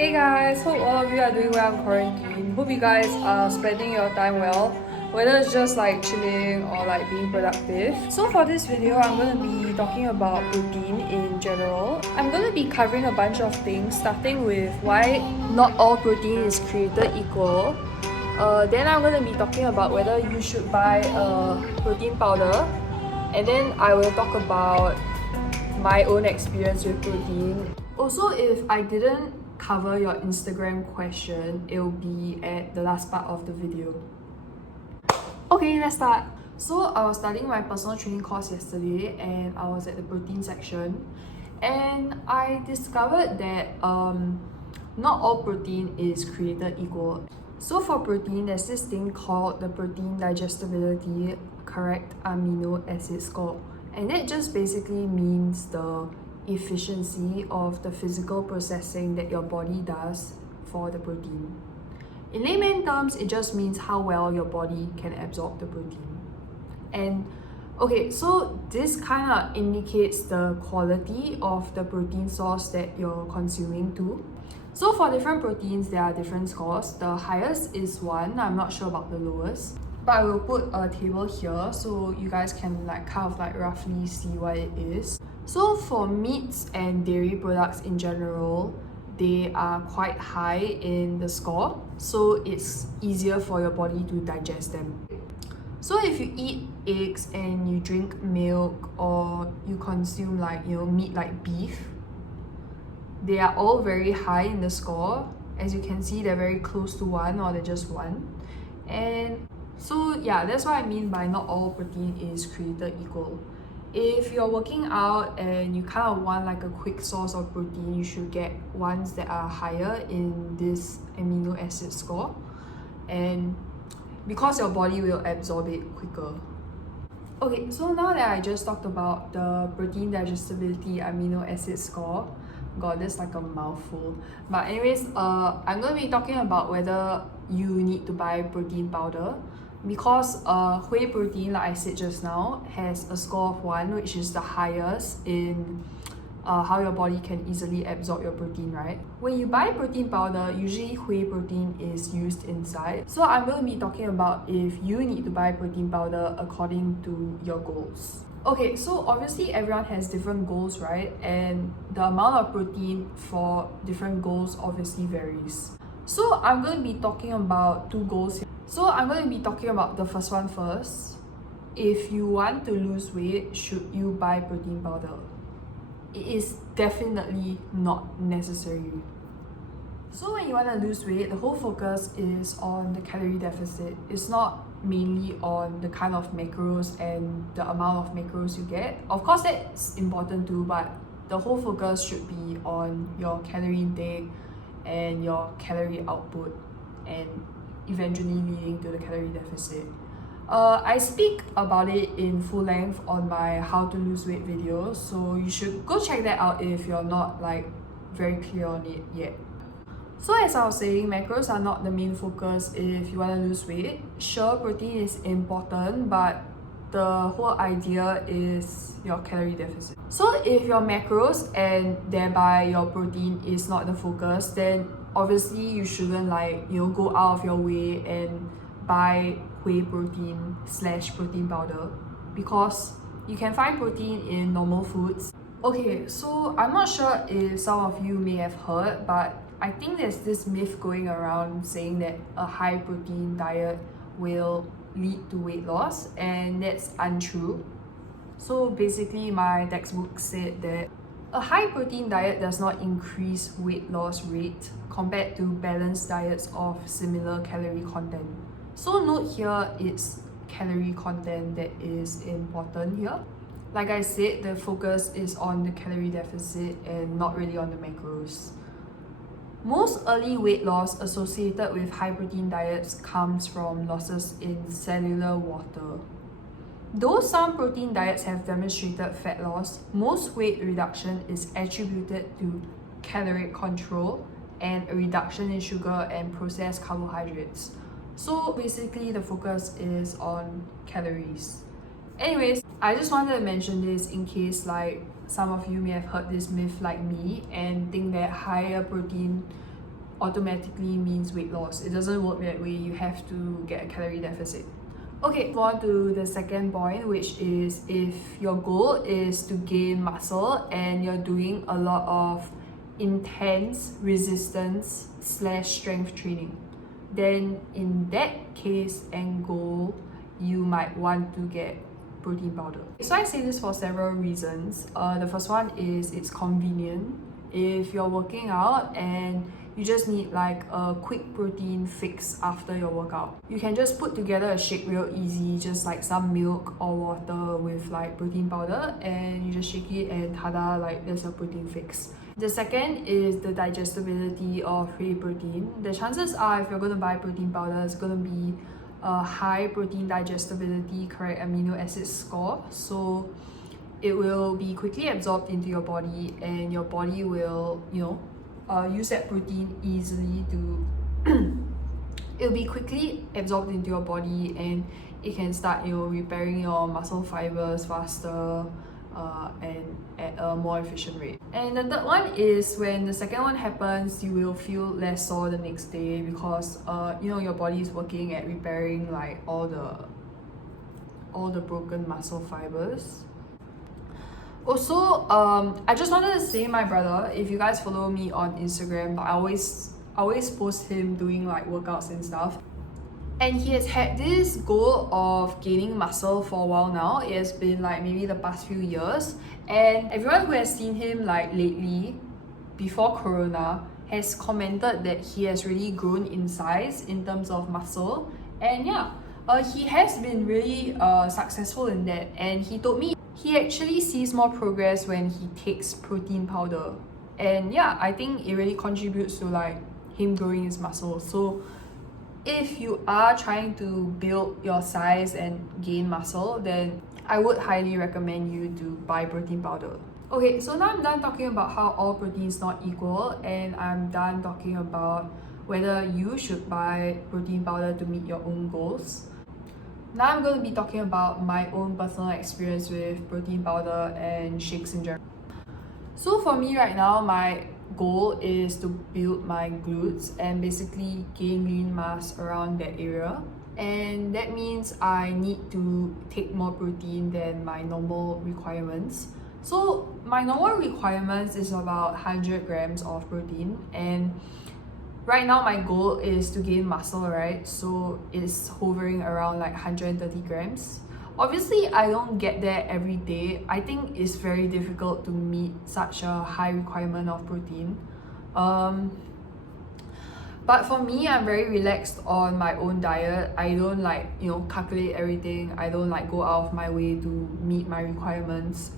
Hey guys, hope all of you are doing well in quarantine. Hope you guys are spending your time well, whether it's just like chilling or like being productive. So for this video, I'm going to be talking about protein in general. I'm going to be covering a bunch of things, starting with why not all protein is created equal. Then I'm going to be talking about whether you should buy a protein powder. And then I will talk about my own experience with protein. Also, if I didn't cover your Instagram question, it will be at the last part of the video. Okay, let's start. So I was studying my personal training course yesterday and I was at the protein section and I discovered that not all protein is created equal. So for protein, there's this thing called the protein digestibility correct amino acid score. And that just basically means the efficiency of the physical processing that your body does for the protein. In layman terms, it just means how well your body can absorb the protein. And okay, so this kind of indicates the quality of the protein source that you're consuming too. So for different proteins, there are different scores. The highest is 1, I'm not sure about the lowest. But I will put a table here so you guys can roughly see what it is. So for meats and dairy products in general, they are quite high in the score, so it's easier for your body to digest them. So if you eat eggs and you drink milk or you consume meat like beef, they are all very high in the score. As you can see, they're very close to 1 or they're just 1. And so yeah, that's what I mean by not all protein is created equal. If you're working out and you kind of want like a quick source of protein, you should get ones that are higher in this amino acid score, and because your body will absorb it quicker. Okay, so now that I just talked about the protein digestibility amino acid score, god, that's like a mouthful. But anyways, I'm going to be talking about whether you need to buy protein powder, because whey protein, like I said just now, has a score of 1, which is the highest in how your body can easily absorb your protein, right? When you buy protein powder, usually whey protein is used inside. So I'm going to be talking about if you need to buy protein powder according to your goals. Okay, so obviously everyone has different goals, right? And the amount of protein for different goals obviously varies. So I'm going to be talking about 2 goals here. So I'm going to be talking about the first one first. If you want to lose weight, should you buy protein powder? It is definitely not necessary. So when you want to lose weight, the whole focus is on the calorie deficit. It's not mainly on the kind of macros and the amount of macros you get. Of course, that's important too, but the whole focus should be on your calorie intake and your calorie output, and eventually leading to the calorie deficit. I speak about it in full length on my how to lose weight video, so you should go check that out if you're not very clear on it yet. So as I was saying, macros are not the main focus if you want to lose weight. Sure, protein is important, but the whole idea is your calorie deficit. So if your macros and thereby your protein is not the focus, then obviously you shouldn't go out of your way and buy whey protein / protein powder, because you can find protein in normal foods. Okay, so I'm not sure if some of you may have heard, but I think there's this myth going around saying that a high protein diet will lead to weight loss, and that's untrue. So basically, my textbook said that a high protein diet does not increase weight loss rate compared to balanced diets of similar calorie content. So note here, it's calorie content that is important here. Like I said, the focus is on the calorie deficit and not really on the macros. Most early weight loss associated with high protein diets comes from losses in cellular water. Though some protein diets have demonstrated fat loss, most weight reduction is attributed to caloric control and a reduction in sugar and processed carbohydrates. So basically, the focus is on calories. Anyways, I just wanted to mention this in case some of you may have heard this myth like me and think that higher protein automatically means weight loss. It doesn't work that way. You have to get a calorie deficit. Okay, move on to the second point, which is if your goal is to gain muscle and you're doing a lot of intense resistance / strength training, then in that case and goal, you might want to get protein powder. So I say this for several reasons. The first one is it's convenient. If you're working out and you just need like a quick protein fix after your workout, you can just put together a shake real easy, just like some milk or water with like protein powder, and you just shake it and tada, like there's a protein fix. The second is the digestibility of whey protein. The chances are if you're going to buy protein powder, it's going to be a high protein digestibility correct amino acid score, so it will be quickly absorbed into your body and your body will use that protein easily to it'll be quickly absorbed into your body, and it can start repairing your muscle fibers faster and at a more efficient rate. And the third one is when the second one happens, you will feel less sore the next day because your body is working at repairing like all the broken muscle fibers. Also, I just wanted to say my brother, if you guys follow me on Instagram, I always post him doing like workouts and stuff. And he has had this goal of gaining muscle for a while now. It has been like maybe the past few years. And everyone who has seen him like lately, before Corona, has commented that he has really grown in size in terms of muscle. And yeah, he has been really successful in that. And he told me he actually sees more progress when he takes protein powder. And yeah, I think it really contributes to like him growing his muscle. So if you are trying to build your size and gain muscle, then I would highly recommend you to buy protein powder. Okay, so now I'm done talking about how all protein is not equal, and I'm done talking about whether you should buy protein powder to meet your own goals. Now I'm going to be talking about my own personal experience with protein powder and shakes in general. So for me right now, my goal is to build my glutes and basically gain lean mass around that area. And that means I need to take more protein than my normal requirements. So my normal requirements is about 100 grams of protein, and right now my goal is to gain muscle, right? So it's hovering around like 130 grams. Obviously, I don't get there every day. I think it's very difficult to meet such a high requirement of protein. But for me, I'm very relaxed on my own diet. I don't calculate everything. I don't go out of my way to meet my requirements.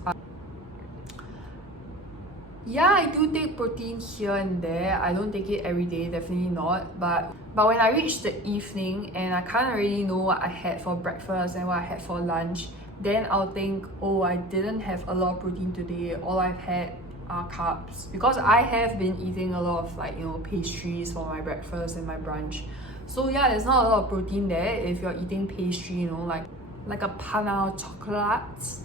Yeah, I do take protein here and there. I don't take it every day, definitely not. But when I reach the evening and I can't really know what I had for breakfast and what I had for lunch, then I'll think, oh, I didn't have a lot of protein today. All I've had are carbs. Because I have been eating a lot of pastries for my breakfast and my brunch. So yeah, there's not a lot of protein there if you're eating pastry, like a panna chocolate.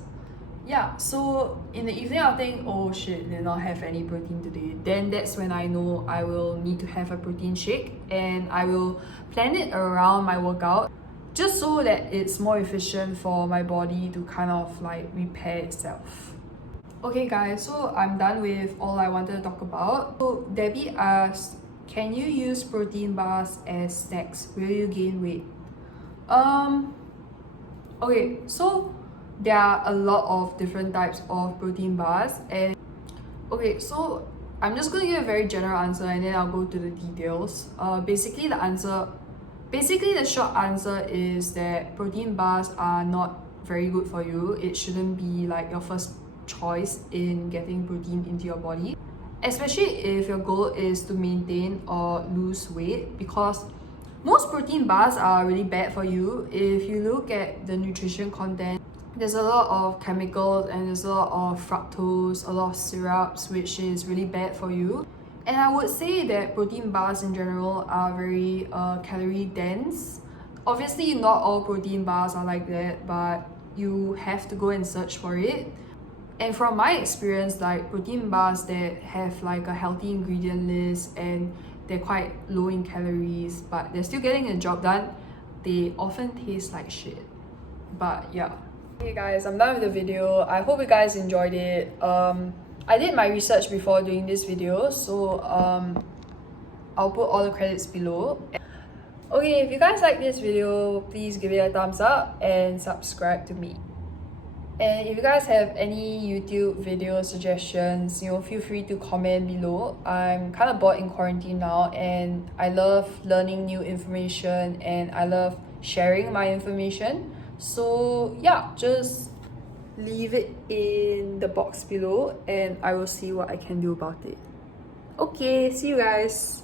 Yeah, so in the evening I'll think, oh shit, did not have any protein today. Then that's when I know I will need to have a protein shake, and I will plan it around my workout just so that it's more efficient for my body to kind of repair itself. Okay guys, so I'm done with all I wanted to talk about. So Debbie asked, can you use protein bars as snacks? Will you gain weight? Okay, so there are a lot of different types of protein bars, and okay, so I'm just going to give a very general answer and then I'll go to the details. Basically the short answer is that protein bars are not very good for you. It shouldn't be your first choice in getting protein into your body, especially if your goal is to maintain or lose weight, because most protein bars are really bad for you. If you look at the nutrition content, there's a lot of chemicals and there's a lot of fructose, a lot of syrups, which is really bad for you. And I would say that protein bars in general are very calorie dense. Obviously, not all protein bars are like that, but you have to go and search for it. And from my experience, protein bars that have a healthy ingredient list and they're quite low in calories, but they're still getting the job done, they often taste like shit. But yeah. Hey guys, I'm done with the video. I hope you guys enjoyed it. I did my research before doing this video, so I'll put all the credits below. Okay, if you guys like this video, please give it a thumbs up and subscribe to me. And if you guys have any YouTube video suggestions, feel free to comment below. I'm kind of bored in quarantine now, and I love learning new information and I love sharing my information. So yeah, just leave it in the box below and I will see what I can do about it. Okay, see you guys.